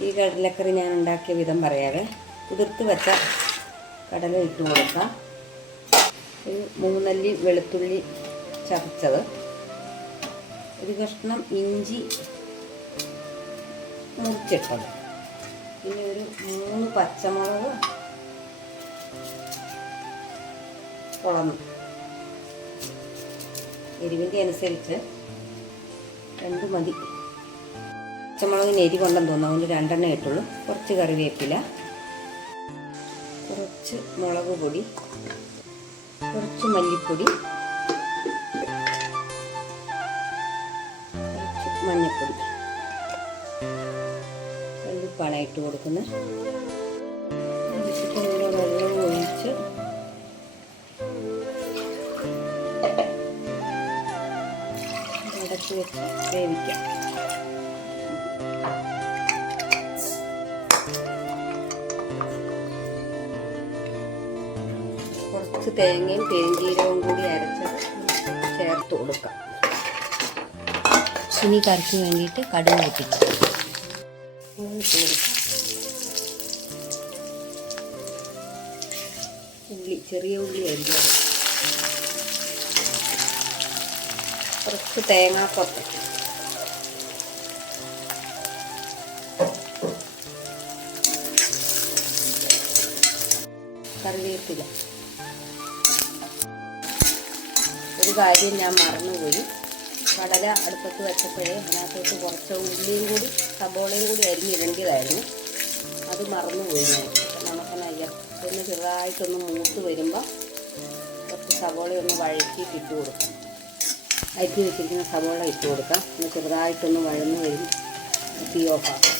ഈ കടലക്കറി ഞാൻ ഉണ്ടാക്കിയ വിധം പറയാതെ കുതിർത്ത് വെച്ച കടല ഇട്ട് കൊടുക്കാം. ഒരു 3 അല്ലി വെളുത്തുള്ളി ചതച്ചത്, ഒരു കഷ്ണം ഇഞ്ചി മുറിച്ചിട്ടത്, പിന്നെ ഒരു 3 പച്ചമുളക് കുളന്ന്, എരിവിൻ്റെ അനുസരിച്ച് 2 മതി. പച്ചമുളകിന് എരി കൊണ്ടെന്ന് തോന്നുന്നു, അതുകൊണ്ട് 2 എണ്ണം ഇട്ടുള്ളൂ. കുറച്ച് കറിവേപ്പില, കുറച്ച് മുളക് പൊടി, കുറച്ച് മല്ലിപ്പൊടി, കുറച്ച് മഞ്ഞൾപ്പൊടി, കല്ലുപ്പാണ് ഇട്ട് കൊടുക്കുന്നത്. വെള്ളം ഒഴിച്ച് അടച്ച് വെച്ച് വേവിക്കാം. കുറച്ച് തേങ്ങയും പെരുംജീരകവും കൂടി അരച്ചത് ചേർത്ത് കൊടുക്കാം. ഇനി കറിക്ക് വേണ്ടിയിട്ട് കടുക് പൊട്ടിക്കാം. ഉള്ളി, ചെറിയ ഉള്ളി അരിഞ്ഞത്, കുറച്ച് തേങ്ങാക്കൊത്ത്, കറിവേപ്പില. ഒരു കാര്യം ഞാൻ മറന്നുപോയി, കടല അടുപ്പത്ത് വെച്ചപ്പോഴേ അതിനകത്തോട്ട് കുറച്ച് ഉള്ളിയും കൂടി സബോളയും കൂടി അരിഞ്ഞിടേണ്ടതായിരുന്നു. അത് മറന്നുപോയി ഞാൻ. നമുക്കെന്നയ്യ ഒന്ന് ചെറുതായിട്ടൊന്ന് മൂത്ത് വരുമ്പോൾ കുറച്ച് സബോളയൊന്ന് വഴറ്റിയിട്ട് ഇട്ട് കൊടുക്കാം. അരിഞ്ഞ് വെച്ചിരിക്കുന്ന സബോള ഇട്ട് കൊടുക്കാം. ഒന്ന് ചെറുതായിട്ടൊന്ന് വഴന്ന് വരും, തീ ഓഫാക്കാം.